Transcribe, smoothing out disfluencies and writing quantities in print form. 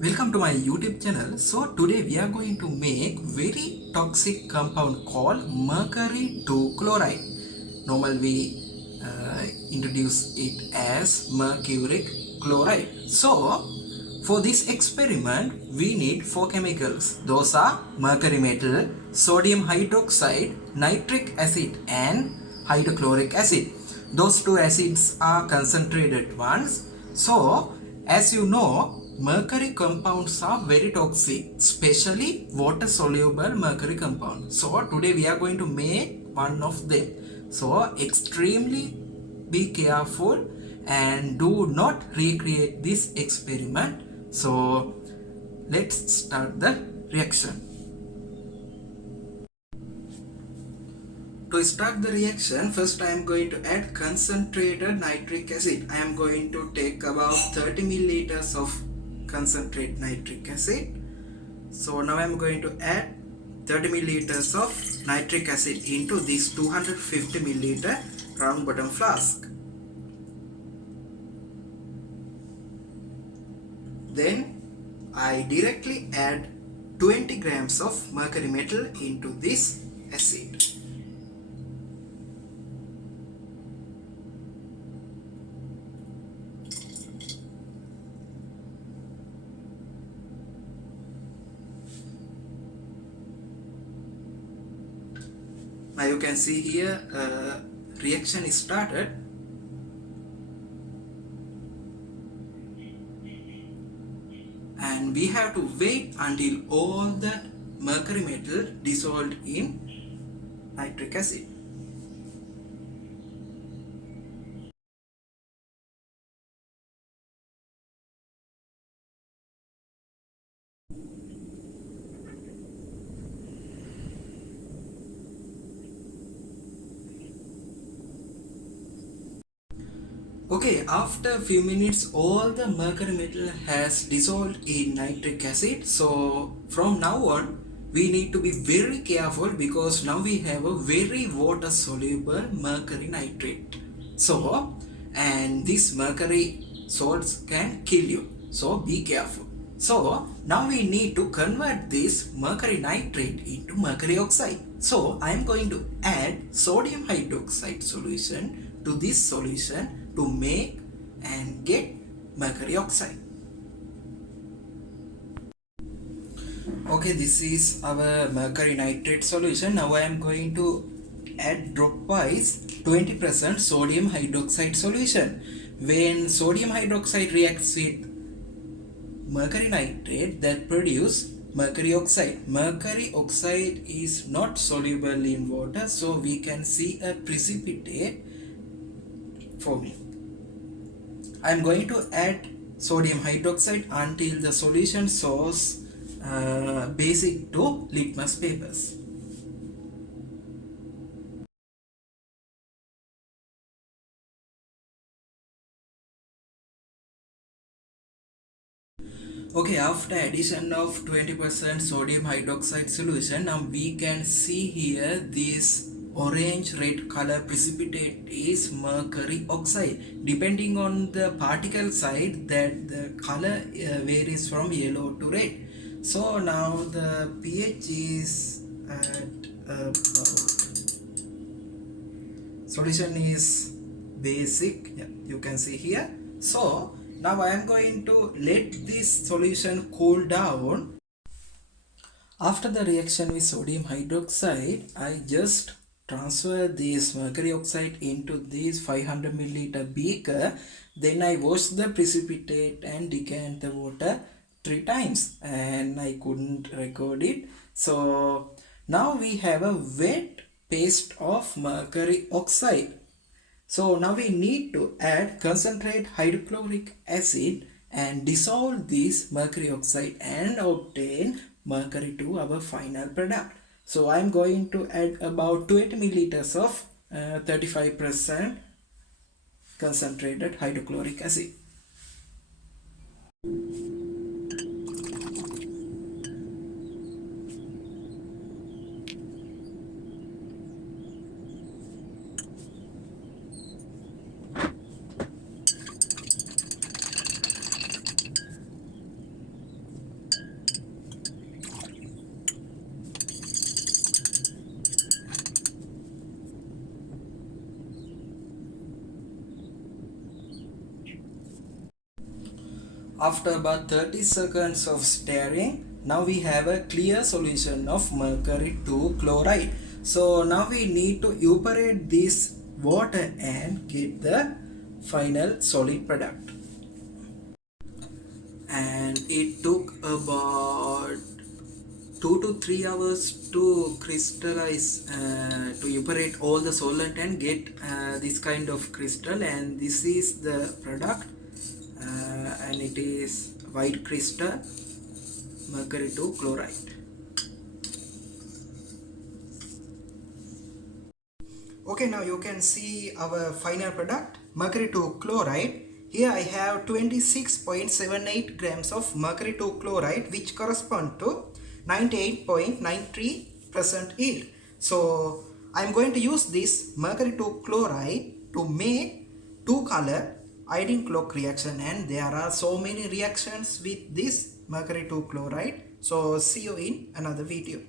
Welcome to my YouTube channel. So today we are going to make very toxic compound called mercury 2 chloride. Normally we introduce it as mercuric chloride. So for this experiment we need four chemicals. Those are mercury metal, sodium hydroxide, nitric acid and hydrochloric acid. Those two acids are concentrated ones. So as you know, mercury compounds are very toxic, especially water soluble mercury compound. So today we are going to make one of them. So extremely be careful and do not recreate this experiment. So let's start the reaction. To start the reaction, first I am going to add concentrated nitric acid. I am going to take about 30 milliliters of concentrate nitric acid. So now I am going to add 30 milliliters of nitric acid into this 250 milliliter round bottom flask. Then I directly add 20 grams of mercury metal into this acid. Now you can see here reaction is started. And we have to wait until all the mercury metal dissolved in nitric acid. Okay, after a few minutes all the mercury metal has dissolved in nitric acid. So from now on we need to be very careful because now we have a very water soluble mercury nitrate. So and this mercury salts can kill you, so be careful. So now we need to convert this mercury nitrate into mercury oxide. So I am going to add sodium hydroxide solution to this solution to make and get mercury oxide. Okay, this is our mercury nitrate solution. Now I am going to add dropwise 20% sodium hydroxide solution. When sodium hydroxide reacts with mercury nitrate, that produce mercury oxide. Mercury oxide is not soluble in water, so we can see a precipitate forming. I am going to add sodium hydroxide until the solution shows basic to litmus papers. Okay, after addition of 20% sodium hydroxide solution, now we can see here this orange red color precipitate is mercury oxide. Depending on the particle size, that the color varies from yellow to red. So now the pH is at about, solution is basic, yeah, you can see here. So now I am going to let this solution cool down. After the reaction with sodium hydroxide, I just transfer this mercury oxide into this 500 milliliter beaker. Then I wash the precipitate and decant the water 3 times, and I couldn't record it. So now we have a wet paste of mercury oxide. So now we need to add concentrate hydrochloric acid and dissolve this mercury oxide and obtain mercury to our final product. So I am going to add about 20 milliliters of 35% concentrated hydrochloric acid. After about 30 seconds of stirring, now we have a clear solution of mercury 2 chloride. So now we need to evaporate this water and get the final solid product. And it took about 2 to 3 hours to crystallize, to evaporate all the solvent and get this kind of crystal, and this is the product, and it is white crystal mercury 2 chloride. Okay, now you can see our final product, mercury 2 chloride. Here I have 26.78 grams of mercury 2 chloride, which correspond to 98.93% yield. So I'm going to use this mercury 2 chloride to make two color iodine clock reaction, and there are so many reactions with this mercury 2 chloride. So see you in another video.